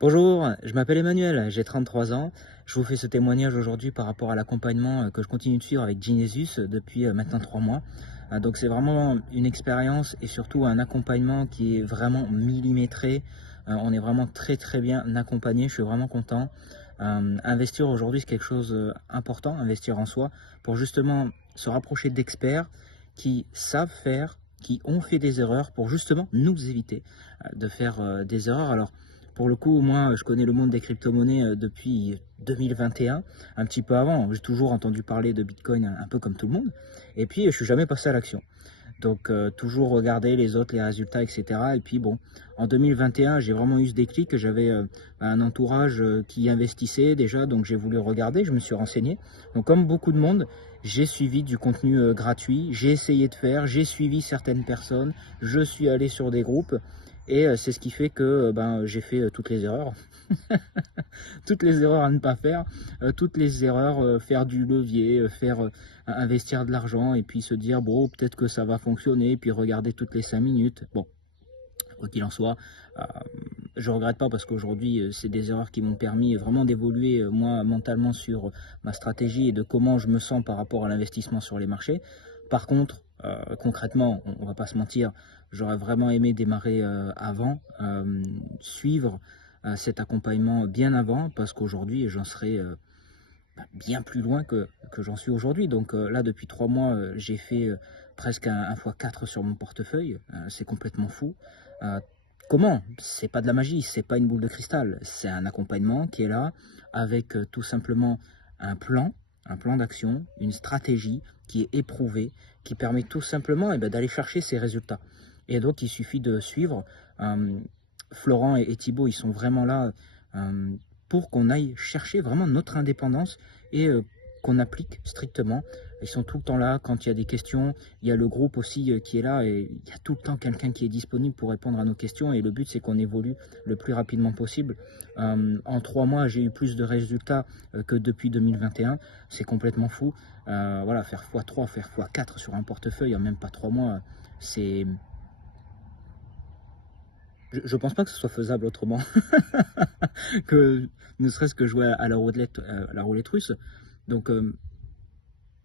Bonjour, je m'appelle Emmanuel, j'ai 33 ans. Je vous fais ce témoignage aujourd'hui par rapport à l'accompagnement que je continue de suivre avec Genesis depuis maintenant 3 mois. Donc c'est vraiment une expérience et surtout un accompagnement qui est vraiment millimétré. On est vraiment très bien accompagné, je suis vraiment content. Investir aujourd'hui c'est quelque chose d'important, investir en soi, pour justement se rapprocher d'experts qui savent faire, qui ont fait des erreurs pour justement nous éviter de faire des erreurs. Alors pour le coup, moi, je connais le monde des crypto-monnaies depuis 2021, un petit peu avant. J'ai toujours entendu parler de Bitcoin un peu comme tout le monde. Et puis, je suis jamais passé à l'action. Donc, toujours regarder les autres, les résultats, etc. Et puis, bon, en 2021, j'ai vraiment eu ce déclic. J'avais un entourage qui investissait déjà, donc j'ai voulu regarder, je me suis renseigné. Donc, comme beaucoup de monde, j'ai suivi du contenu gratuit, j'ai essayé de faire, j'ai suivi certaines personnes, je suis allé sur des groupes. Et c'est ce qui fait que j'ai fait toutes les erreurs. Toutes les erreurs à ne pas faire, toutes les erreurs, faire du levier, investir de l'argent et puis se dire bon peut-être que ça va fonctionner, puis regarder toutes les 5 minutes. Bon, quoi qu'il en soit, euh, je regrette pas parce qu'aujourd'hui c'est des erreurs qui m'ont permis vraiment d'évoluer moi mentalement sur ma stratégie et de comment je me sens par rapport à l'investissement sur les marchés. Par contre, concrètement, on va pas se mentir, j'aurais vraiment aimé démarrer avant, suivre cet accompagnement bien avant, parce qu'aujourd'hui j'en serais bien plus loin que j'en suis aujourd'hui. Donc là, depuis 3 mois, j'ai fait presque un x4 sur mon portefeuille. C'est complètement fou. Euh, Comment? C'est pas de la magie, c'est pas une boule de cristal. C'est un accompagnement qui est là avec tout simplement un plan, un plan d'action, une stratégie qui est éprouvée, qui permet tout simplement d'aller chercher ces résultats. Et donc, il suffit de suivre. euh, Florent et Thibaut, ils sont vraiment là euh, pour qu'on aille chercher vraiment notre indépendance et qu'on applique strictement. Ils sont tout le temps là quand il y a des questions. Il y a le groupe aussi qui est là et il y a tout le temps quelqu'un qui est disponible pour répondre à nos questions. Et le but, c'est qu'on évolue le plus rapidement possible. En 3 mois, j'ai eu plus de résultats que depuis 2021. C'est complètement fou. Voilà, faire x3, faire x4 sur un portefeuille en même pas 3 mois, c'est... Je pense pas que ce soit faisable autrement que ne serait-ce que jouer à la roulette russe. Donc,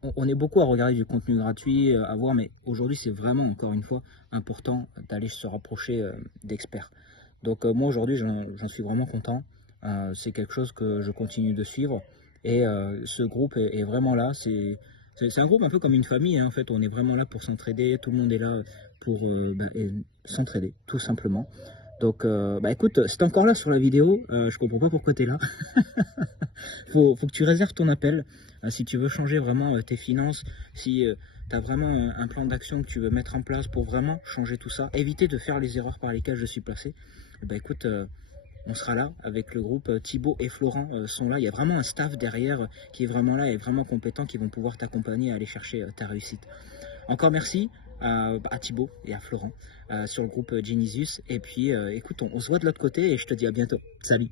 on est beaucoup à regarder du contenu gratuit, à voir, mais aujourd'hui, c'est vraiment, encore une fois, important d'aller se rapprocher d'experts. Donc, moi, aujourd'hui, j'en suis vraiment content. C'est quelque chose que je continue de suivre. Et ce groupe est vraiment là. C'est un groupe un peu comme une famille, hein, en fait. On est vraiment là pour s'entraider. Tout le monde est là pour s'entraider, tout simplement. Donc, écoute, c'est encore là sur la vidéo. Je comprends pas pourquoi tu es là. Faut que tu réserves ton appel si tu veux changer vraiment tes finances, si tu as vraiment un plan d'action que tu veux mettre en place pour vraiment changer tout ça, éviter de faire les erreurs par lesquelles je suis placé. Écoute, on sera là avec le groupe. Thibaut et Florent sont là. Il y a vraiment un staff derrière qui est vraiment là et vraiment compétent qui vont pouvoir t'accompagner à aller chercher ta réussite. Encore merci à Thibaut et à Florent sur le groupe Genesis. Et puis écoute, on se voit de l'autre côté et je te dis à bientôt. Salut.